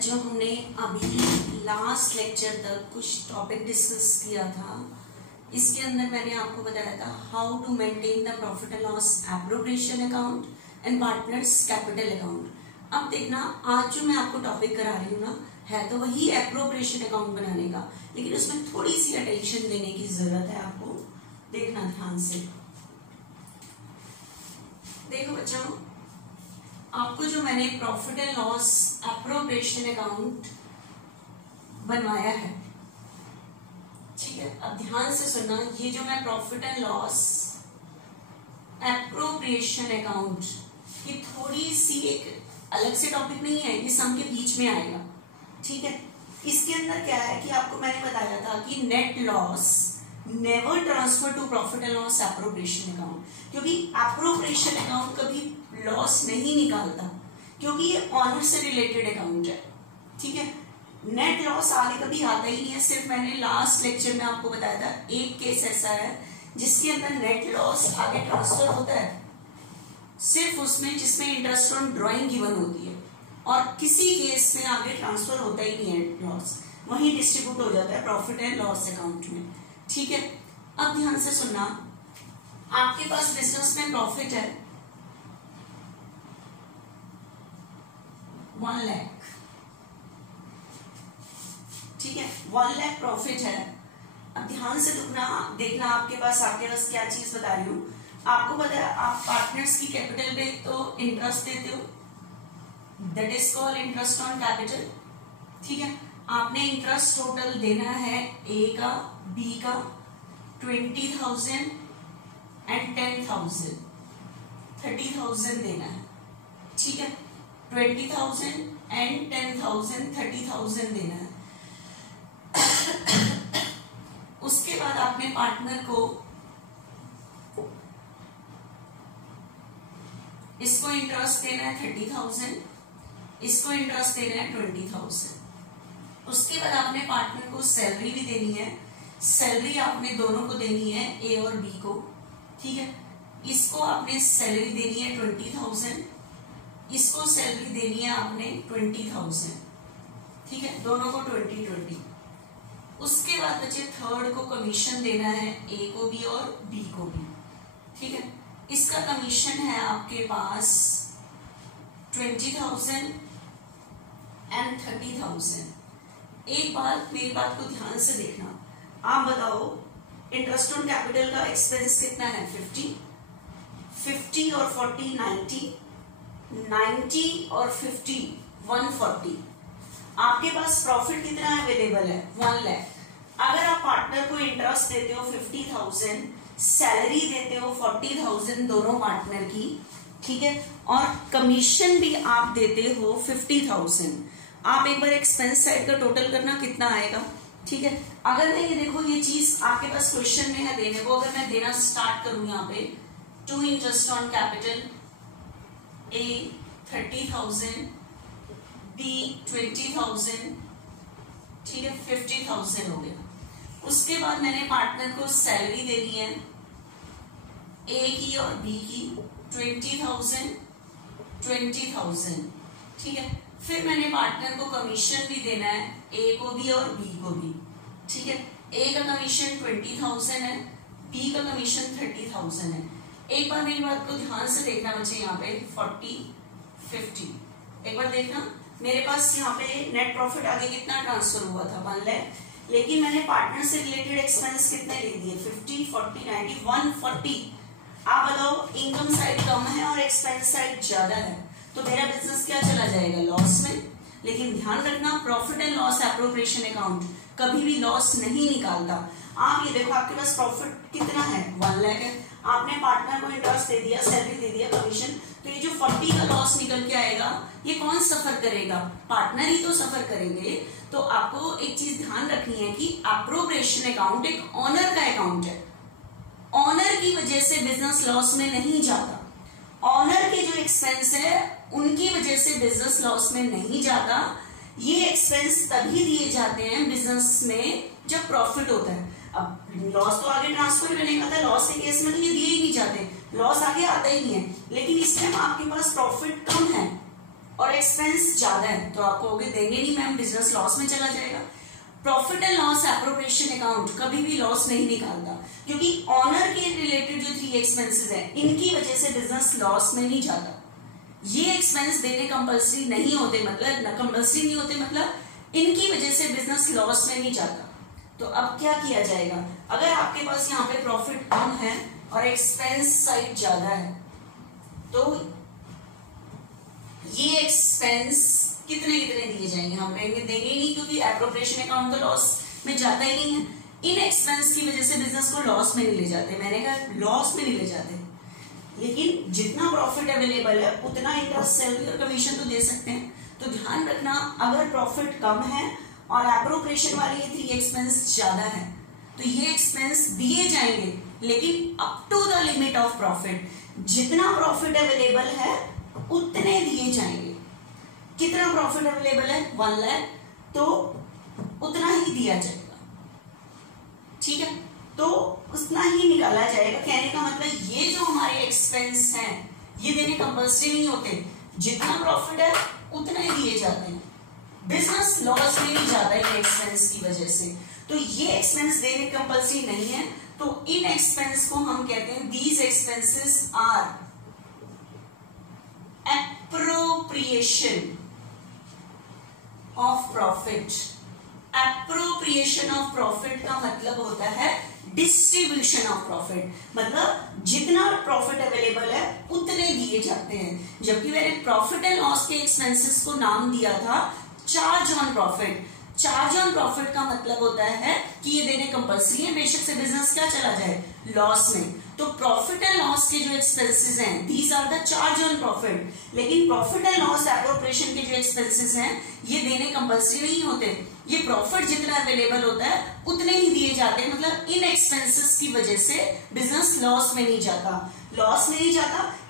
जो हमने अभी लास्ट लेक्चर तक कुछ टॉपिक डिस्कस किया था, इसके अंदर मैंने आपको बताया था how to maintain the profit and loss appropriation account and partners capital account. अब देखना, आज जो मैं आपको टॉपिक करा रही हूँ ना, है तो वही एप्रोप्रिएशन अकाउंट बनाने का, लेकिन उसमें थोड़ी सी अटेंशन देने की जरूरत है। आपको देखना ध्यान से। देखो बच्चों, आपको जो मैंने profit and loss appropriation account बनवाया है, ठीक है, अब ध्यान से सुनना। ये जो मैं profit and loss appropriation account, ये थोड़ी सी एक अलग से टॉपिक नहीं है, ये सम के बीच में आएगा, ठीक है। इसके अंदर क्या है कि आपको मैंने बताया था कि net loss never transfer to profit and loss appropriation account, क्योंकि एप्रोप्रिएशन अकाउंट कभी लॉस नहीं निकालता, क्योंकि ये ऑनर से रिलेटेड अकाउंट है, ठीक है। नेट लॉस आगे कभी आता ही नहीं है। सिर्फ मैंने लास्ट लेक्चर में आपको बताया था एक केस ऐसा है जिसके अंदर नेट लॉस आगे ट्रांसफर होता है, सिर्फ उसमें जिसमें इंटरेस्ट ऑन ड्रॉइंग गिवन होती है, और किसी केस में आगे ट्रांसफर होता ही नहीं है लॉस, वही डिस्ट्रीब्यूट हो जाता है प्रॉफिट एंड लॉस अकाउंट में, ठीक है। अब ध्यान से सुनना, आपके पास बिजनेस में प्रॉफिट है 1 लाख, ठीक है, 1 लाख प्रॉफिट है। अब ध्यान से देखना आपके पास क्या चीज बता रही हूँ। आपको पता है, आप पार्टनर्स की कैपिटल पे तो इंटरेस्ट देते हो, that is called interest on capital, ठीक है। आपने इंटरेस्ट टोटल देना है ए का, बी का 20,000 एंड 10,000, 30,000 देना है, ठीक है। 20,000 एंड 10,000, 30,000 देना है। उसके बाद आपने पार्टनर को इसको इंटरेस्ट देना है 30,000, इसको इंटरेस्ट देना है 20,000। उसके बाद आपने पार्टनर को सैलरी भी देनी है, सैलरी आपने दोनों को देनी है, ए और बी को, ठीक है। इसको आपने सैलरी देनी है 20,000, इसको सैलरी देनी है आपने 20,000, ठीक है, दोनों को 20-20। उसके बाद बचे थर्ड को कमीशन देना है, ए को भी और बी को भी, ठीक है। इसका कमीशन है आपके पास 20,000 एंड 30,000। एक बात, मेरी बात को ध्यान से देखना। आप बताओ, इंटरेस्ट ऑन कैपिटल का एक्सपेंस कितना है? 50 और 40 90 और 50 140। आपके पास प्रॉफिट कितना अवेलेबल है? 1 लाख। अगर आप पार्टनर को इंटरेस्ट देते हो 50,000, सैलरी देते हो 40,000 दोनों पार्टनर की, ठीक है, और कमीशन भी आप देते हो 50,000, आप एक बार एक्सपेंस साइड का टोटल करना कितना आएगा, ठीक है। अगर मैं ये देखो, ये चीज आपके पास क्वेश्चन में है देने को, अगर मैं देना स्टार्ट करूं यहाँ पे, to interest on capital, A 30,000, B 20,000, ठीक है, 50,000 हो गया। उसके बाद मैंने पार्टनर को सैलरी देनी है, ए की और बी की 20,000, 20,000, ठीक है। फिर मैंने पार्टनर को कमीशन भी देना है, ए को भी और बी को भी, ठीक है। ए का कमीशन 20,000 है, बी का कमीशन 30,000 है। एक बार मेरी बात को ध्यान से देखना बच्चे, यहाँ पे 40 50, एक बार देखना, मेरे पास यहाँ पे नेट प्रॉफिट आगे कितना ट्रांसफर हुआ था? 1 लाख, लेकिन मैंने पार्टनर से रिलेटेड एक्सपेंस कितने ले दिए? 50 40 90 140। आप बताओ, इनकम साइड कम है और एक्सपेंस साइड ज्यादा है, तो मेरा बिजनेस क्या चला जाएगा? लॉस में। लेकिन ध्यान रखना, profit and loss appropriation account कभी भी लॉस नहीं निकालता। आप ये देखो, आपके पास प्रॉफिट कितना है? 1 लाख है। आपने पार्टनर को इंटरेस्ट दे दिया, सैलरी दे दिया, कमीशन, तो ये जो 40 का लॉस निकल के आएगा, ये कौन सफर करेगा? पार्टनर ही तो सफर करेंगे। तो आपको एक चीज ध्यान रखनी है कि एप्रोप्रिएशन अकाउंट एक ऑनर का अकाउंट है, ऑनर की वजह से बिजनेस लॉस में नहीं जाता। ऑनर के जो एक्सपेंस है उनकी वजह से बिजनेस लॉस में नहीं जाता। ये एक्सपेंस तभी दिए जाते हैं बिजनेस में जब प्रॉफिट होता है। अब लॉस तो आगे ट्रांसफर करने का था, लॉस के केस में तो ये दिए ही नहीं जाते, लॉस आगे आता ही नहीं है। लेकिन इस टाइम आपके पास प्रॉफिट कम है और एक्सपेंस ज्यादा है तो आपको देंगे नहीं मैम, बिजनेस लॉस में चला जाएगा। Profit and loss appropriation account कभी भी लॉस नहीं निकालता, क्योंकि ऑनर के रिलेटेड जो 3 एक्सपेंसेस है इनकी वजह से बिजनेस लॉस में नहीं जाता। ये एक्सपेंस देने कंपल्सरी नहीं होते, मतलब इनकी वजह से बिजनेस लॉस में नहीं जाता। तो अब क्या किया जाएगा, अगर आपके पास यहाँ पे प्रॉफिट कम है और एक्सपेंस साइड ज्यादा है तो ये एक्सपेंस कितने दिए जाएंगे, हम देंगे नहीं, क्योंकि एप्रोप्रिएशन अकाउंट तो लॉस में जाता ही नहीं है। इन एक्सपेंस की वजह से बिजनेस को लॉस में नहीं ले जाते, मैंने कहा लॉस में नहीं ले जाते, लेकिन जितना प्रॉफिट अवेलेबल है उतना इंटरेस्ट, सैलरी और कमीशन तो दे सकते हैं। तो ध्यान रखना, अगर प्रॉफिट कम है और एप्रोप्रिएशन वाले ये 3 एक्सपेंस ज्यादा है तो ये एक्सपेंस दिए जाएंगे, लेकिन up to the limit of profit. जितना प्रॉफिट अवेलेबल है उतने दिए जाएंगे। कितना प्रॉफिट अवेलेबल है 1 लाख, तो उतना ही दिया जाएगा, ठीक है, तो उतना ही निकाला जाएगा। कहने का मतलब ये जो हमारे एक्सपेंस हैं ये देने कंपल्सरी नहीं होते, जितना प्रॉफिट है उतना ही दिए जाते हैं, बिजनेस लॉस में नहीं जाता है एक्सपेंस की वजह से। तो ये एक्सपेंस देने कंपल्सरी नहीं है, तो इन एक्सपेंस को हम कहते हैं these expenses are appropriation of profit. Appropriation of profit का मतलब होता है डिस्ट्रीब्यूशन ऑफ प्रॉफिट, मतलब जितना प्रॉफिट अवेलेबल है उतने दिए जाते हैं। जबकि मैंने प्रॉफिट एंड लॉस के एक्सपेंसेस को नाम दिया था charge on profit. Charge on profit का मतलब होता है कि ये देने कंपल्सरी है, बेशक से बिजनेस क्या चला जाए लॉस में। तो प्रॉफिट एंड लॉस के जो एक्सपेंसेस हैं these are the charge on profit, लेकिन प्रॉफिट एंड लॉस एप्रोप्रिएशन के जो एक्सपेंसेस हैं ये देने कंपल्सरी नहीं होते। ये प्रॉफिट जितना अवेलेबल होता है उतने ही दिए जाते हैं, मतलब इन एक्सपेंसेस की वजह से बिजनेस लॉस में नहीं जाता,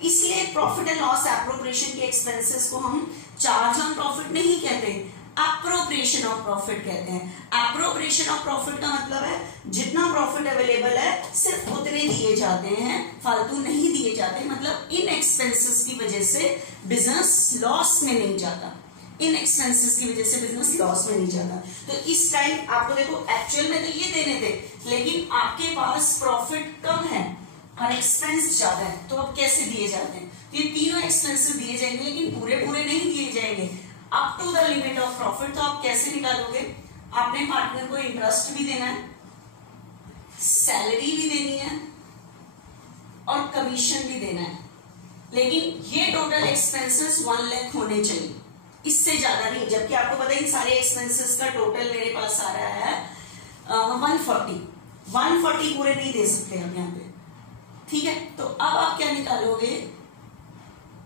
इसलिए प्रॉफिट एंड लॉस एप्रोप्रिएशन के एक्सपेंसेस को हम चार्ज ऑन प्रॉफिट नहीं कहते, एप्रोप्रिएशन ऑफ प्रॉफिट कहते हैं। एप्रोप्रिएशन ऑफ प्रॉफिट का मतलब है जितना प्रॉफिट अवेलेबल है सिर्फ उतने दिए जाते हैं, फालतू नहीं दिए जाते, मतलब इन एक्सपेंसेस की वजह से बिजनेस लॉस में नहीं जाता, तो इस टाइम आपको देखो एक्चुअल में तो ये देने थे, लेकिन आपके पास प्रॉफिट कम है और एक्सपेंस ज्यादा है, तो अब कैसे दिए जाते हैं, तो ये तीनों एक्सपेंसेस दिए जाएंगे, लेकिन पूरे नहीं दिए जाएंगे up to the limit of profit. तो आप कैसे निकालोगे, आपने पार्टनर को इंटरेस्ट भी देना है, सैलरी भी देनी है और कमीशन भी देना है, लेकिन ये टोटल एक्सपेंसेस 1 लाख होने चाहिए, इससे ज्यादा नहीं। जबकि आपको पता है सारे एक्सपेंसेस का टोटल मेरे पास आ रहा है 140 पूरे नहीं दे सकते हम यहाँ पे, ठीक है। तो अब आप क्या निकालोगे,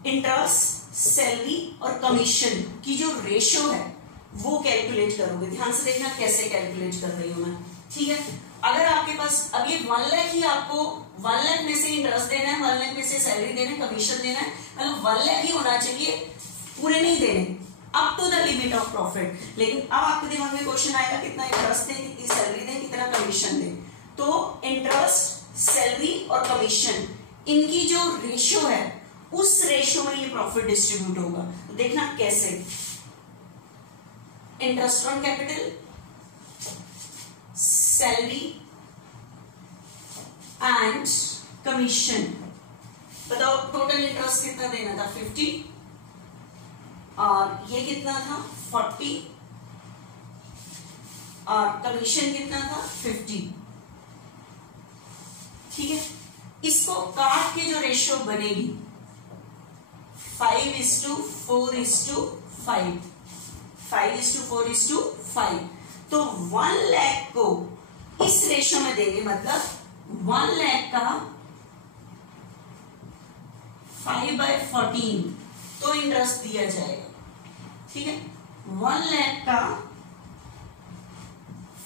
इंटरेस्ट, सैलरी और कमीशन की जो रेशो है वो कैलकुलेट करोगे। ध्यान से देखना कैसे कैलकुलेट कर रही हूं मैं, ठीक है। अगर आपके पास अब ये 1 लाख ही, आपको 1 लाख में से इंटरेस्ट देना है, 1 लाख में से सैलरी देना है, कमीशन देना है, मतलब 1 लाख ही होना चाहिए, पूरे नहीं देने, up to the limit of profit. लेकिन अब आपके दिमाग में क्वेश्चन आएगा कितना इंटरेस्ट दें, कितनी सैलरी दें, कितना कमीशन दें। तो इंटरेस्ट, सैलरी और कमीशन इनकी जो रेशो है उस रेशो में ये प्रॉफिट डिस्ट्रीब्यूट होगा। तो देखना कैसे, interest on capital, salary and commission. बताओ टोटल इंटरेस्ट कितना देना था 50 और ये कितना था 40 और कमीशन कितना था 50, ठीक है। इसको काट के जो रेशो बनेगी 5:4:5, 5:4:5, तो 1 लाख को इस रेशो में देंगे, मतलब 1 लाख का 5/14 तो इंटरेस्ट दिया जाएगा, ठीक है। 1 लाख का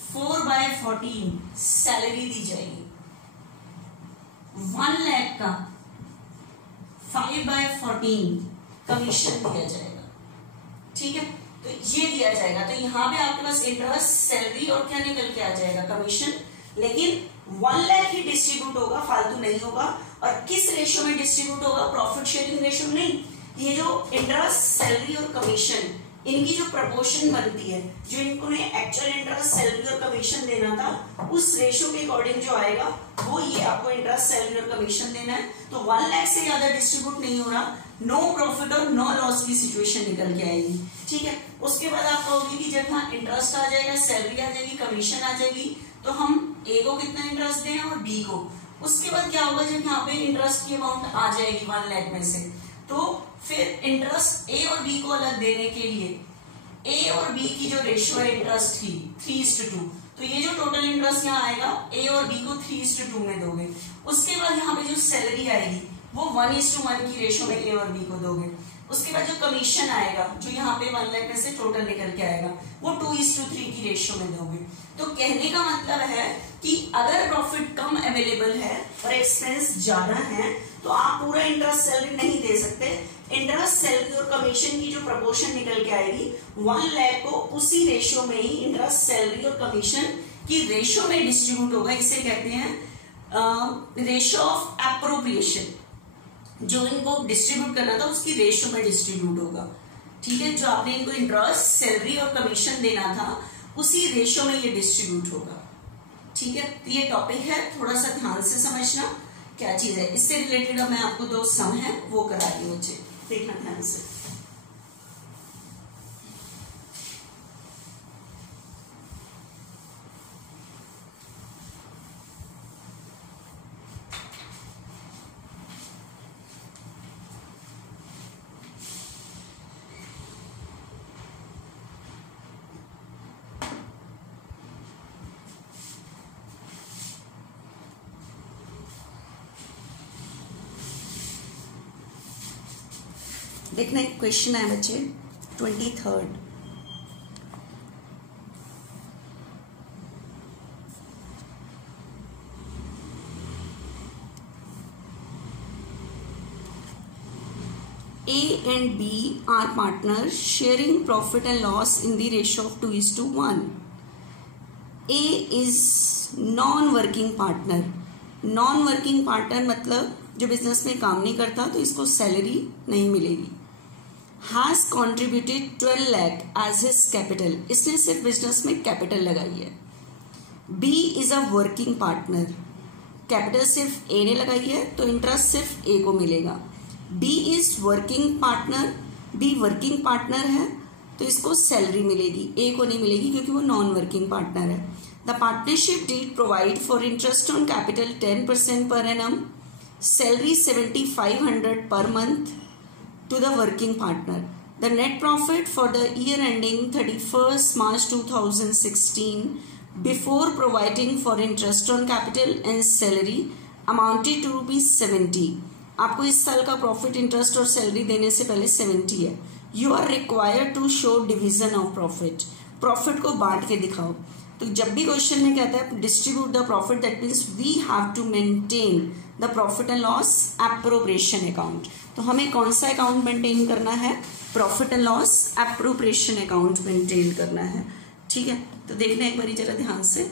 4/14 सैलरी दी जाएगी, 1 लाख का 5/14 kamiशन दिया जाएगा, ठीक है। तो ये दिया जाएगा, तो यहाँ पे आपके पास इंटरेस्ट, सैलरी और क्या निकल के आ जाएगा कमीशन, लेकिन 1 लाख ही डिस्ट्रीब्यूट होगा, फालतू नहीं होगा। और किस रेशो में डिस्ट्रीब्यूट होगा, प्रॉफिट शेयरिंग रेशो नहीं, ये जो इंटरेस्ट, सैलरी और कमीशन, इनकी जो प्रपोर्शन बनती है, जो इनको ने एक्चुअल इंटरेस्ट, सैलरी और कमीशन देना था, उस रेशो के अकॉर्डिंग जो आएगा वो ये आपको इंटरेस्ट, सैलरी और कमीशन देना है। तो 1 लाख से ज्यादा डिस्ट्रीब्यूट नहीं हो रहा, नो प्रॉफिट और नो लॉस की सिचुएशन निकल के आएगी। ठीक है, उसके बाद आप कहोगे कि जब यहाँ इंटरेस्ट आ जाएगा, सैलरी आ जाएगी, कमीशन आ जाएगी, तो हम ए को कितना इंटरेस्ट दें और बी को। उसके बाद क्या होगा, जब यहाँ पे इंटरेस्ट की अमाउंट आ जाएगी 1 लाख में से, तो फिर इंटरेस्ट ए और बी को अलग देने के लिए ए और बी की जो रेशियो है इंटरेस्ट की 3:2, तो ये जो टोटल इंटरेस्ट यहाँ आएगा ए और बी को 3:2 में दोगे। उसके बाद यहाँ पे जो सैलरी आएगी वो 1:1 की रेशियो में ए और बी को दोगे। उसके बाद जो कमीशन आएगा, जो यहाँ पे 1 लाख में से टोटल निकल के आएगा, वो 2:3 की रेशियो में दोगे। तो कहने का मतलब है कि अगर प्रॉफिट कम अवेलेबल है और एक्सपेंस ज्यादा है, तो आप पूरा इंटरेस्ट, सैलरी नहीं दे सकते। इंटरेस्ट, सैलरी और कमीशन की जो प्रपोर्शन निकल के आएगी 1 लाख को उसी रेशियो में ही इंटरेस्ट, सैलरी और कमीशन की रेशियो में डिस्ट्रीब्यूट होगा। इसे कहते हैं रेशियो ऑफ एप्रोप्रिएशन। जो इनको डिस्ट्रीब्यूट करना था उसकी रेशियो में डिस्ट्रीब्यूट होगा। ठीक है, जो आपने इनको इंटरेस्ट, सैलरी और कमीशन देना था उसी रेशियो में ये डिस्ट्रीब्यूट होगा। ठीक है, तो ये टॉपिक है, थोड़ा सा ध्यान से समझना क्या चीज है। इससे रिलेटेड मैं आपको 2 सम है वो करा रही हूँ, बच्चे देखना ध्यान से। देखना एक क्वेश्चन है बच्चे 23rd। A and B are partners sharing profit and loss in the ratio of 2:1. A is non-working partner। non-working partner मतलब जो बिजनेस में काम नहीं करता, तो इसको सैलरी नहीं मिलेगी। Has contributed 12 lakh as his capital। इसने सिर्फ बिजनेस में कैपिटल लगाई है। B is a working partner। Capital सिर्फ A ने लगाई है, तो इंटरेस्ट सिर्फ A को मिलेगा। B is working partner। B working partner है, तो इसको सैलरी मिलेगी, A को नहीं मिलेगी क्योंकि वो नॉन वर्किंग पार्टनर है। The partnership deed provide for interest on capital 10% per annum, salary 7,500 per month to the working partner. The net profit for the year ending 31st March 2016 before providing for interest on capital and salary amounted to ₹70। आपको इस साल का profit, interest और salary देने से पहले 70 है। You are required to show division of profit. Profit को बांट के दिखाओ। तो जब भी क्वेश्चन में कहता है distribute the profit, that means we have to maintain the profit and loss appropriation account. तो हमें कौन सा अकाउंट मेंटेन करना है? Profit and loss appropriation account maintain करना है। ठीक है, तो देखना एक बार जरा ध्यान से।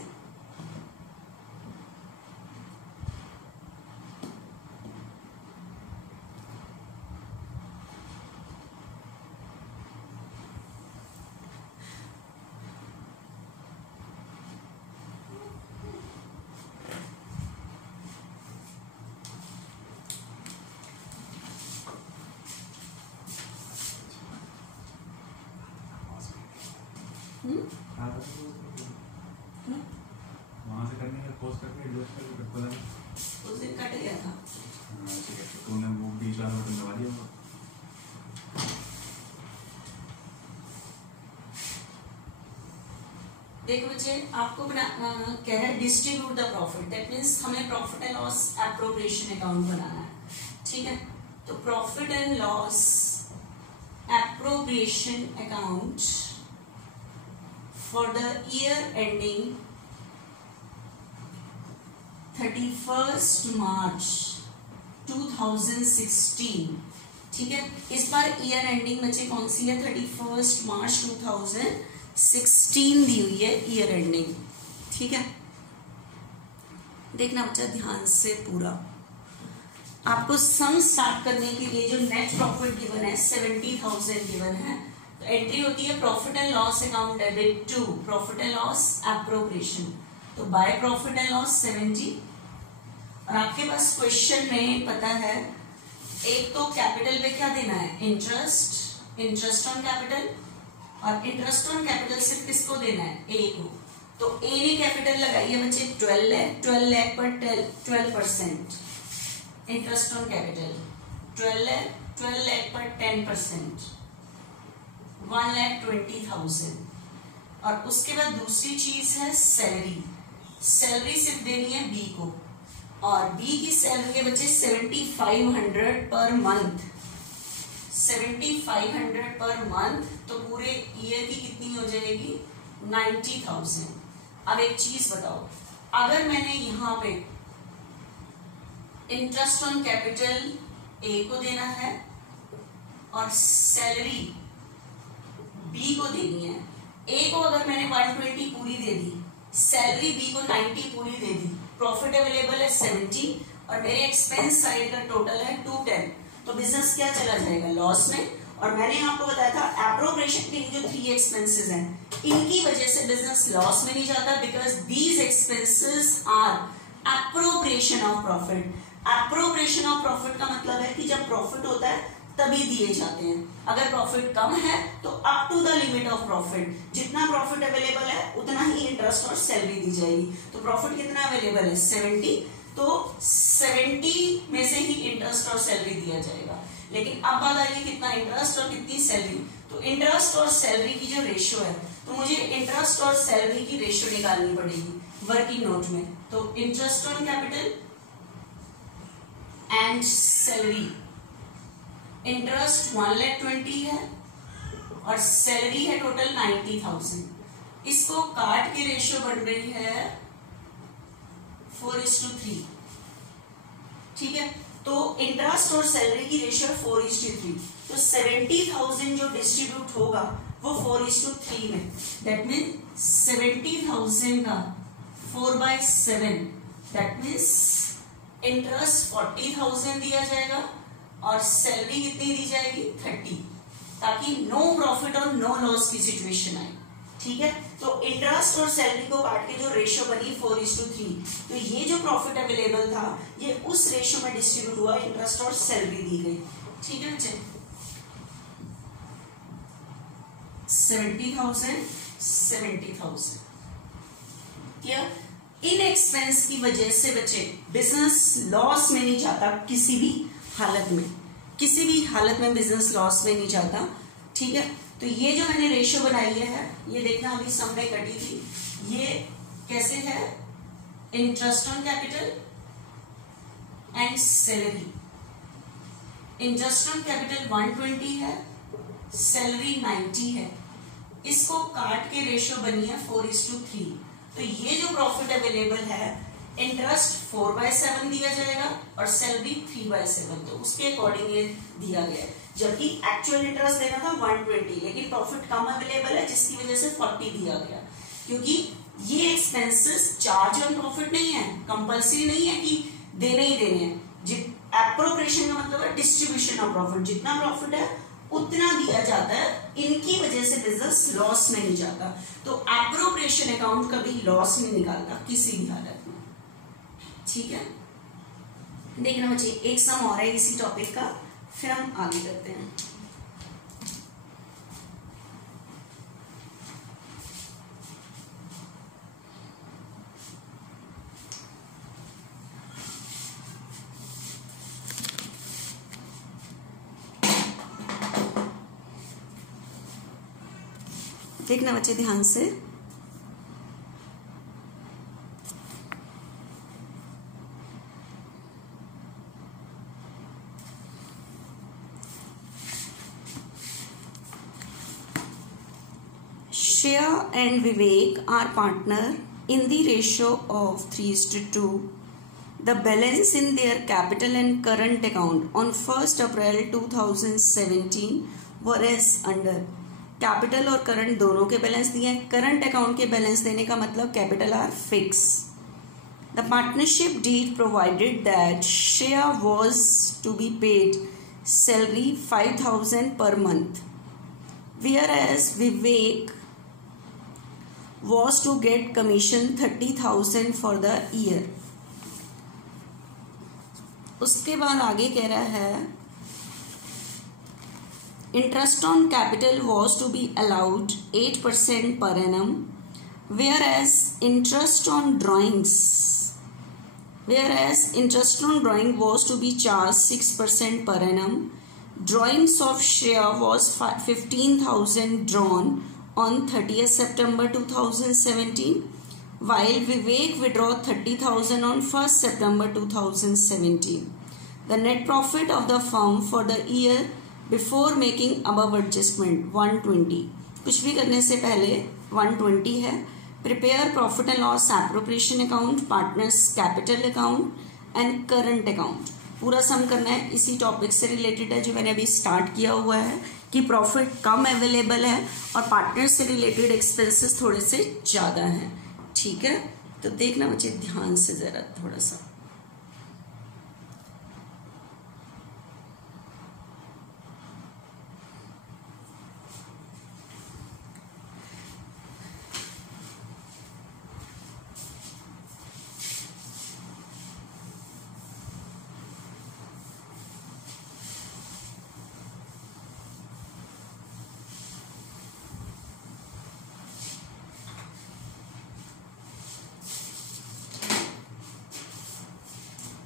वहाँ से करने का पोस्ट करके उस दिन कट गया था। तूने वो बीच वाला बटन दबा दिया। देखो बच्चे, आपको क्या है, distribute the profit, that means हमें profit and loss appropriation account बनाना है। ठीक है, तो profit and loss appropriation account for the year ending 31st March 2016। ठीक है, इस बार ईयर एंडिंग बच्चे कौन सी है? 31st March 2016 दी हुई है ईयर एंडिंग। ठीक है, देखना बच्चा ध्यान से पूरा। आपको सम स्टार्ट करने के लिए जो नेट प्रॉफिट गिवन है 70,000 गिवन है, तो एंट्री होती है profit and loss account debit to profit and loss appropriation, तो बाय प्रॉफिट एंड लॉस 70। और आपके पास क्वेश्चन में पता है एक तो कैपिटल पे क्या देना है, इंटरेस्ट ऑन कैपिटल, और इंटरेस्ट ऑन कैपिटल सिर्फ किसको देना है, ए को। तो ए ने कैपिटल लगाई है बच्चे 12 लाख पर 12%, इंटरेस्ट ऑन कैपिटल 12 लाख पर 10%, 1,20,000। और उसके बाद दूसरी चीज है सैलरी सिर्फ देनी है बी को, और बी की सैलरी है बच्चे 7,500 पर मंथ, 7,500 पर मंथ, तो पूरे ईयर की कितनी हो जाएगी 90,000। अब एक चीज बताओ, अगर मैंने यहां पे इंटरेस्ट ऑन कैपिटल ए को देना है और सैलरी बी को देनी है, ए को अगर मैंने 120 पूरी दे दी, सैलरी बी को 90 पूरी दे दी, प्रॉफिट अवेलेबल है 70 और मेरे एक्सपेंस साइड का टोटल है 210, तो बिजनेस क्या चला जाएगा, लॉस में। और मैंने आपको बताया था एप्रोप्रिएशन के लिए जो 3 एक्सपेंसेस हैं, इनकी वजह से बिजनेस लॉस में नहीं जाता, because these expenses are appropriation of profit. Appropriation of profit का मतलब है कि जब प्रॉफिट होता है तभी दिए जाते हैं, अगर प्रॉफिट कम है तो up to the limit of profit, जितना प्रॉफिट अवेलेबल है उतना ही इंटरेस्ट और सैलरी दी जाएगी। तो प्रॉफिट कितना अवेलेबल है 70, तो 70 में से ही इंटरेस्ट और सैलरी दिया जाएगा। लेकिन अब बात आई कितना इंटरेस्ट और कितनी सैलरी, तो इंटरेस्ट और सैलरी की जो रेशियो है, तो मुझे इंटरेस्ट और सैलरी की रेशियो निकालनी पड़ेगी वर्किंग नोट में। तो interest on capital and salary, interest 1,20,000 है और सैलरी है टोटल 90,000। इसको काट के रेशियो बन रही है 4:3, ठीक है। तो इंटरेस्ट और सैलरी की रेशियो 4:3, तो 70,000 जो डिस्ट्रीब्यूट होगा वो 4:3 में, दैट मीन 70,000 का 4/7, दैट मीन्स इंटरेस्ट 40,000 दिया जाएगा और सैलरी कितनी दी जाएगी 30, ताकि नो प्रॉफिट और नो लॉस की सिचुएशन आए, ठीक है। तो इंटरेस्ट और सैलरी को काट के जो रेशियो बनी 4:3, तो ये जो प्रॉफिट अवेलेबल था ये उस रेशियो में डिस्ट्रीब्यूट हुआ, इंटरेस्ट और सैलरी दी गई, ठीक है बच्चे। 70,000 क्लियर। इन एक्सपेंस की वजह से बच्चे बिजनेस लॉस में नहीं जाता, किसी भी हालत में बिजनेस लॉस में नहीं जाता, ठीक है। तो ये जो मैंने रेशियो बनाई है, ये देखना अभी सम में कटी थी, ये कैसे है, interest on capital and salary. Interest on capital 120 है, सैलरी 90 है, इसको काट के रेशियो बनी है 4:3। तो ये जो प्रॉफिट अवेलेबल है, इंटरेस्ट 4/7 दिया जाएगा और सैलरी 3/7, तो उसके अकॉर्डिंग ये दिया गया है। जबकि एक्चुअल इंटरेस्ट देना था 120, लेकिन प्रॉफिट कम अवेलेबल है जिसकी वजह से 40 दिया गया, क्योंकि ये एक्सपेंसेस चार्ज ऑन प्रॉफिट नहीं है, कंपल्सरी नहीं है कि देने ही देने हैं। एप्रोप्रिएशन का मतलब है डिस्ट्रीब्यूशन ऑफ प्रॉफिट, जितना प्रॉफिट है उतना दिया जाता है, इनकी वजह से बिजनेस लॉस में नहीं जाता। तो एप्रोप्रिएशन अकाउंट कभी लॉस नहीं निकालता किसी भी हालत में, ठीक है। देखना बच्चे, एक सम और है इसी टॉपिक का, फिर हम आगे करते हैं। देखना बच्चे ध्यान से, Shreya and Vivek are partner in the ratio of 3:2. The balance in their capital and current account on 1st April 2017 were as under. Capital और करंट दोनों के बैलेंस दिए हैं। करंट अकाउंट के बैलेंस देने का मतलब capital R fix, The partnership deed provided that Shreya was to be paid salary 5,000 per month, whereas Vivek was to get commission 30,000 for the year. उसके बाद आगे कह रहा है interest on capital was to be allowed 8% per annum, whereas interest on drawing was to be charged 6% per annum. Drawings of Shreya was 15,000 drawn on 30th September 2017, while Vivek withdraw 30,000 on 1st September 2017. The net profit of the firm for the year before making above adjustment 120. कुछ भी करने से पहले 120 है. Prepare profit and loss appropriation account, partners capital account and current account. पूरा सम करना है. इसी टॉपिक से रिलेटेड है जो मैंने अभी स्टार्ट किया हुआ है कि प्रॉफिट कम अवेलेबल है और पार्टनर से रिलेटेड एक्सपेंसेस थोड़े से ज़्यादा हैं. ठीक है, तो देखना मुझे ध्यान से ज़रा थोड़ा सा.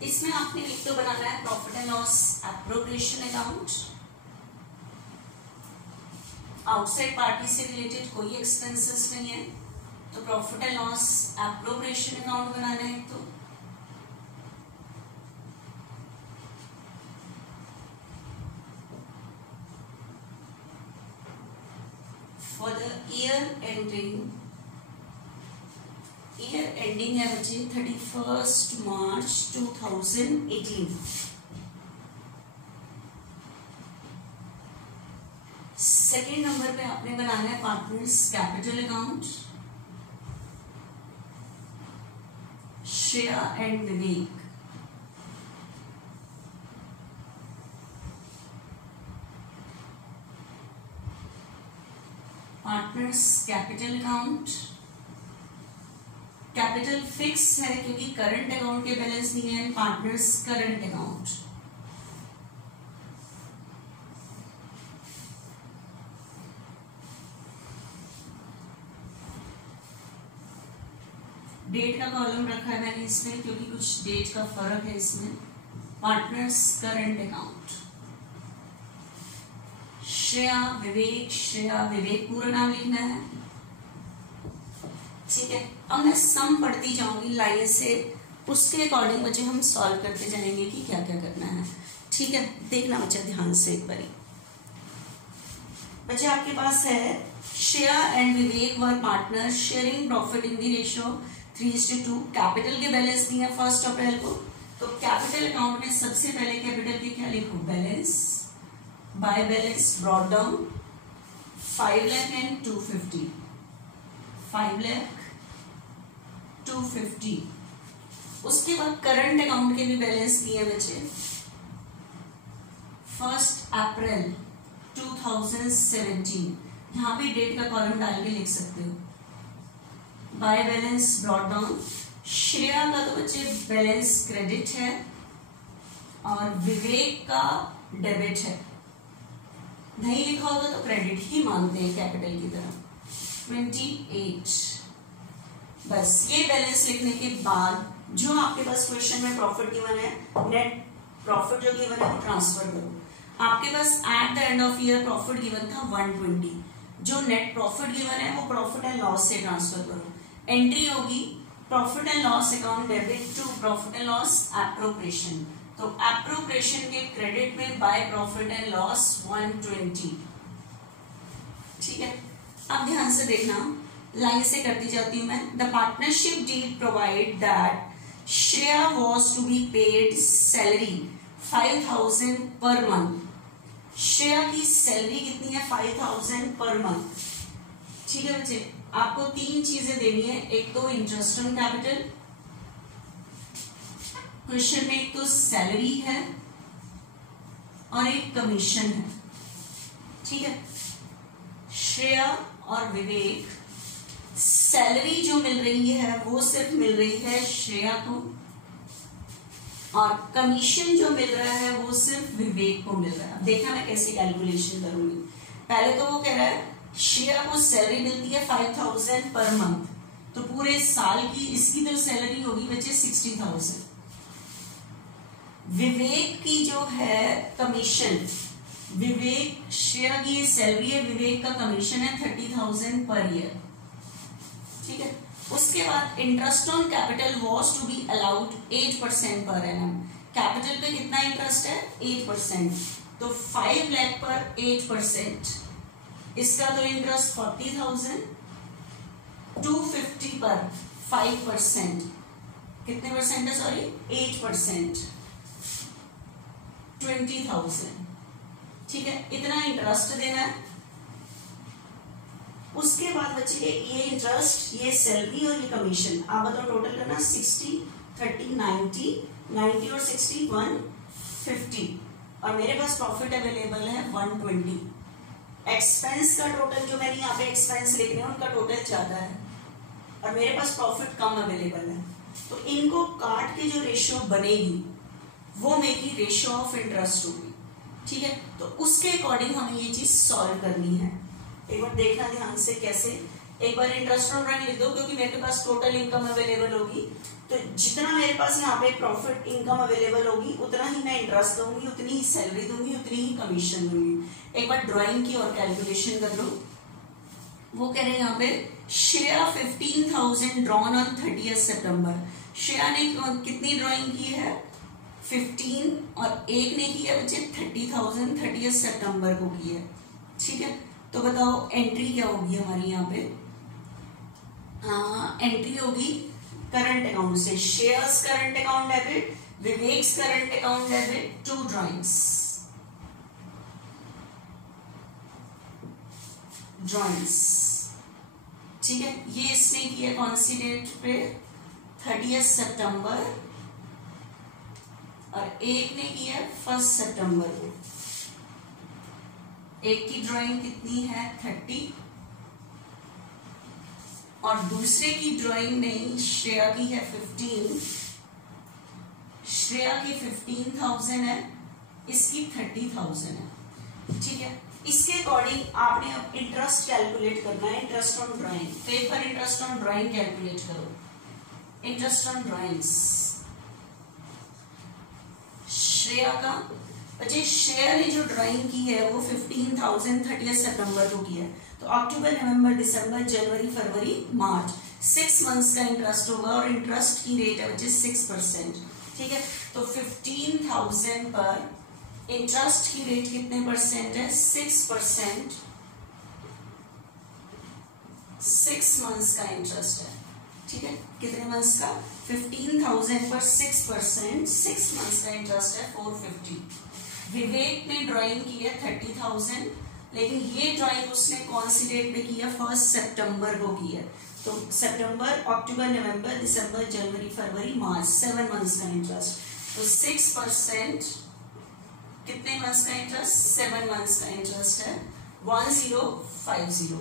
इसमें आपने एक तो बनाना है profit and loss appropriation account. Outside party से रिलेटेड कोई एक्सपेंसेस नहीं है, तो profit and loss appropriation account बनाना है. तो फॉर द ईयर एंडिंग है बच्चे 31 मार्च 2018. सेकेंड नंबर पे आपने बनाना है partners capital account. Shreya and Vivek. Partners capital account. Capital fix है क्योंकि करंट अकाउंट के बैलेंस नहीं है. Partners current account. डेट का कॉलम रखा है मैंने इसमें क्योंकि कुछ डेट का फर्क है इसमें. Partners current account. Shreya Vivek पूरा नाम लिखना है. ठीक है, अब मैं सम पढ़ती जाऊंगी लाइन से, उसके अकॉर्डिंग बच्चे हम सॉल्व करते जाएंगे कि क्या क्या करना है. ठीक है, देखना बच्चा ध्यान से एक बारी. बच्चे आपके पास है Shreya and Vivek were partner sharing profit in the ratio 3:2. Capital के बैलेंस दिए 1 अप्रैल को, तो कैपिटल अकाउंट में सबसे पहले कैपिटल के क्या लिखो, balance. By balance brought down 5 lakh and 250. 5 lakh 250. उसके बाद करंट अकाउंट के भी बैलेंस दिए बच्चे 1 अप्रैल 2017. यहाँ भी डेट का कॉलम डाल के लिख सकते हो. By balance brought down. Shreya का तो बच्चे बैलेंस क्रेडिट है और विवेक का डेबिट है. नहीं लिखा होगा तो क्रेडिट ही मानते हैं कैपिटल की तरह. 28. बस ये बैलेंस लिखने के बाद जो आपके पास क्वेश्चन में प्रॉफिट गिवन है, नेट प्रॉफिट जो गिवन है वो ट्रांसफर करो. आपके पास at the end of year profit given था 120. जो नेट प्रॉफिट गिवन है वो प्रॉफिट एंड लॉस से ट्रांसफर करो. एंट्री होगी profit and loss account debit to profit and loss appropriation. तो एप्रोप्रिएशन के क्रेडिट में बाय प्रॉफिट एंड लॉस 120. ठीक है, अब ध्यान से देखना, लाइन से करती जाती हूं मैं. The partnership deed provide that Shreya was to be paid salary 5,000 per month. Shreya की सैलरी कितनी है, 5,000 पर मंथ. ठीक है बच्चे, आपको 3 चीजें देनी है. एक तो इंटरेस्ट ऑन कैपिटल, क्वेश्चन में एक तो सैलरी है और एक कमीशन है, ठीक है। श्रेया और विवेक, सैलरी जो मिल रही है वो सिर्फ मिल रही है श्रेया को, और कमीशन जो मिल रहा है वो सिर्फ विवेक को मिल रहा है। अब देखना मैं कैसे कैलकुलेशन करूंगी। पहले तो वो कह रहा है श्रेया को सैलरी मिलती है 5000 पर मंथ, तो पूरे साल की इसकी तो सैलरी होगी बच्चे 60,000। विवेक की जो है कमीशन, विवेक, श्रेया की ये सैलरी है, विवेक का कमीशन है 30,000 पर ईयर, ठीक है। उसके बाद interest on capital was to be allowed 8% per annum. Capital पे कितना इंटरेस्ट है? 8%। तो 5 लाख पर 8%, इसका तो इंटरेस्ट 40,000। 250 पर 5%, कितने परसेंट है? सॉरी 8%, 20,000, ठीक है। इतना इंटरेस्ट देना है। उसके बाद बच्चे ये इंटरेस्ट, ये सैलरी और ये कमीशन, आप बताओ टोटल करना। 60, 30, 90 और 60 150, और मेरे पास प्रॉफिट अवेलेबल है 120। एक्सपेंस का टोटल, जो मैंने यहाँ पे एक्सपेंस लिख रहे हैं उनका टोटल ज्यादा है और मेरे पास प्रॉफिट कम अवेलेबल है, तो इनको काट के जो रेशियो बनेगी वो मेरी रेशियो ऑफ इंटरेस्ट होगी, ठीक है। तो उसके अकॉर्डिंग हमें ये चीज सॉल्व करनी है। एक बार देखना ध्यान से कैसे। एक बार इंटरेस्ट ऑन ड्राइंग लिख दो, क्योंकि मेरे पास टोटल इनकम अवेलेबल होगी, तो जितना मेरे पास यहाँ पे प्रॉफिट इनकम अवेलेबल होगी उतना ही मैं इंटरेस्ट दूंगी, उतनी ही सैलरी दूंगी, उतनी ही कमीशन दूंगी। एक बार ड्राइंग की और कैलकुलेशन कर लो। वो कह रहे हैं यहाँ पे श्रेया 15,000 ड्रॉन ऑन 30 सितंबर। श्रेया ने कितनी ड्राइंग की है? 15, और एक ने की है बच्चे 30,000 30 सितंबर को की है, ठीक है। तो बताओ एंट्री क्या होगी हमारी यहाँ पे? एंट्री होगी करंट अकाउंट से। Shares current account debit, Vivek's current account debit, 2 drawings, ठीक है। ये इसने किया कौन सी डेट पे? 30 सितंबर, और एक ने किया 1 सितंबर को। एक की ड्राइंग कितनी है? 30, और दूसरे की ड्राइंग नहीं, श्रेया की है 15। श्रेया की 15,000 है, इसकी 30,000 है, ठीक है। इसके अकॉर्डिंग आपने अब इंटरेस्ट कैलकुलेट करना है, इंटरेस्ट ऑन ड्राइंग। तो एक बार इंटरेस्ट ऑन ड्राइंग कैलकुलेट करो। इंटरेस्ट ऑन ड्राइंग्स, श्रेया का बच्चे, श्रेया ने जो ड्राइंग की है वो 15,000 30 सितंबर को की है, तो अक्टूबर, नवंबर, दिसंबर, जनवरी, फरवरी, मार्च, 6 मंथ्स का इंटरेस्ट होगा, और इंटरेस्ट की रेट है बच्चे 6%, ठीक है। तो 15,000 पर इंटरेस्ट की रेट कितने परसेंट है? 6%। 6 मंथ्स का इंटरेस्ट है, ठीक है। कितने मंथ्स का? 15,000 पर 6%, 6 मंथ्स का इंटरेस्ट है 450। विवेक ने ड्राइंग की है 30,000, लेकिन ये ड्राइंग उसने कौन सी डेट पे की है? 1 सितंबर को की है, तो सितंबर, अक्टूबर, नवंबर, दिसंबर, जनवरी, फरवरी, मार्च, 7 मंथ्स का इंटरेस्ट। तो 6% कितने मंथ्स का इंटरेस्ट? 7 मंथ्स का इंटरेस्ट है 1050,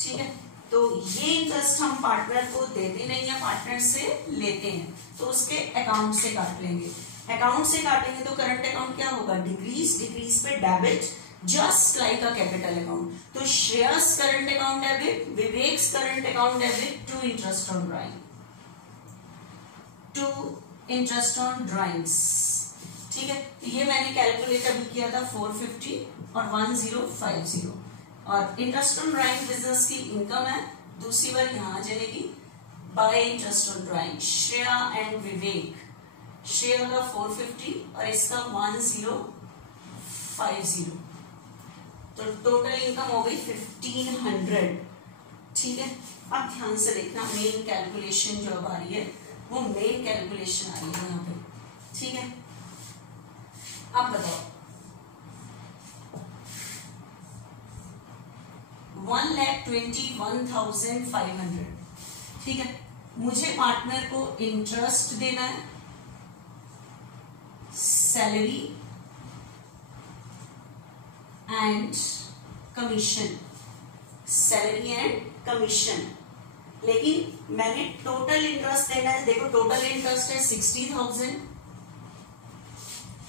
ठीक है। तो ये इंटरेस्ट हम पार्टनर को देते नहीं है, पार्टनर से लेते हैं, तो उसके अकाउंट से काट लेंगे। अकाउंट से काटेंगे तो करंट अकाउंट क्या होगा? डिक्रीज, डिक्रीज पे debit, just like a capital account. तो Shreya's current account debit, Vivek's current account debit, 2 interest on drawing, 2 interest on drawings, ठीक है। ये मैंने कैलकुलेट अभी किया था 450 और 1050, और इंटरेस्ट ऑन ड्राइंग बिजनेस की इनकम है। दूसरी बार यहां चलेगी by interest on drawing, Shreya and Vivek. Shreya का 450 और इसका 1050, तो टोटल इनकम हो गई 1500, ठीक है। अब ध्यान से देखना, मेन कैलकुलेशन जो अब आ रही है वो मेन कैलकुलेशन आ रही है यहाँ पे, ठीक है। अब बताओ 1,21,500, ठीक है। मुझे पार्टनर को इंटरेस्ट देना है salary and commission, salary and commission. लेकिन मैंने टोटल इंटरेस्ट देना है, देखो टोटल इंटरेस्ट है 60,000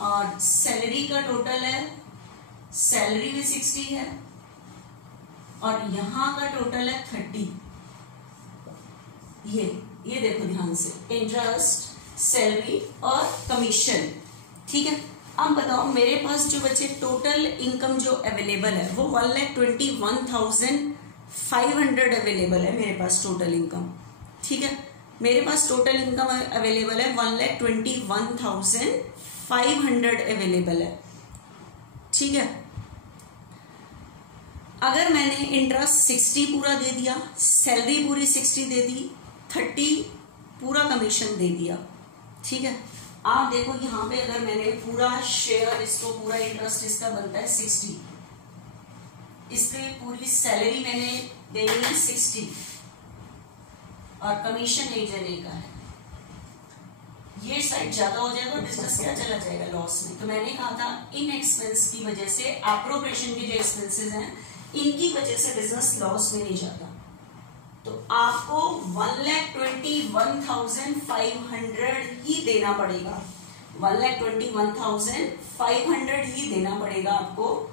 और सैलरी का टोटल है, सैलरी भी 60 है और यहां का टोटल है 30। ये देखो ध्यान से, इंटरेस्ट, सैलरी और कमीशन, ठीक है। अब बताओ मेरे पास जो बचे टोटल इनकम जो अवेलेबल है वो 1,21,500 अवेलेबल है मेरे पास टोटल इनकम, ठीक है। मेरे पास टोटल इनकम अवेलेबल है 1,21,500 अवेलेबल है, ठीक है। अगर मैंने इंटरेस्ट 60 पूरा दे दिया, सैलरी पूरी 60 दे दी, 30 पूरा कमीशन दे दिया, ठीक है। आप देखो यहाँ पे अगर मैंने पूरा शेयर, इसको पूरा इंटरेस्ट इसका बनता है 60, इसकी पूरी सैलरी मैंने देनी है 60 और कमीशन ले जाने का है, ये साइड ज्यादा हो जाएगा और बिजनेस क्या चला जाएगा लॉस में। तो मैंने कहा था इन एक्सपेंस की वजह से, एप्रोप्रिएशन के जो एक्सपेंसेस हैं इनकी वजह से बिजनेस लॉस में नहीं जाता। तो आपको 1,21,500 ही देना पड़ेगा, 1,21,500 ही देना पड़ेगा आपको।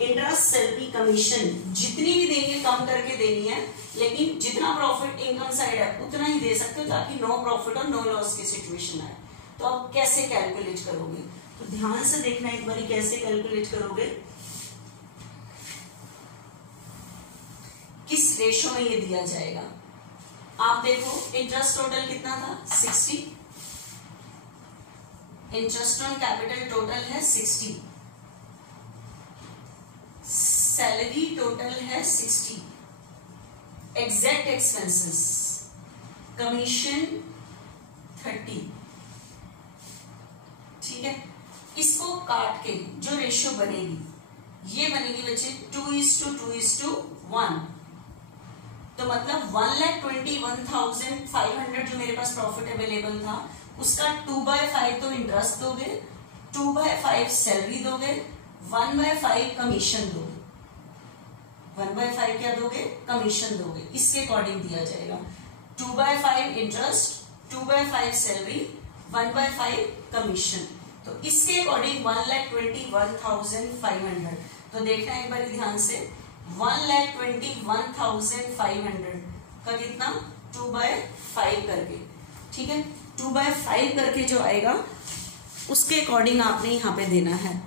इंटरेस्ट, सैलरी, कमीशन जितनी भी देनी है कम करके देनी है, लेकिन जितना प्रॉफिट इनकम साइड है उतना ही दे सकते हो ताकि नो प्रॉफिट और नो लॉस की सिचुएशन आए। तो आप कैसे कैलकुलेट करोगे, तो ध्यान से देखना एक बार कैसे कैलकुलेट करोगे, किस रेशो में ये दिया जाएगा। आप देखो इंटरेस्ट टोटल कितना था 60, इंटरेस्ट ऑन कैपिटल टोटल है 60, सैलरी टोटल है 60, एग्जैक्ट एक्सपेंसेस कमीशन 30, ठीक है। इसको काट के जो रेशियो बनेगी ये बनेगी बच्चे 2:2:1। तो मतलब 1,21,500 जो मेरे पास प्रॉफिट अवेलेबल था उसका 2/5 तो इंटरेस्ट दोगे, 2/5 सैलरी दोगे, 1/5 कमीशन दोगे, 1/5 क्या दोगे, कमीशन दोगे। इसके अकॉर्डिंग दिया जाएगा 2/5 इंटरेस्ट, 2/5 सैलरी, 1/5 कमीशन। तो इसके अकॉर्डिंग 1,21,500। तो देखना एक बार ध्यान से, 1,21,500 का कितना 2/5 करके, ठीक है। 2/5 करके जो आएगा उसके अकॉर्डिंग आपने यहाँ पे देना है।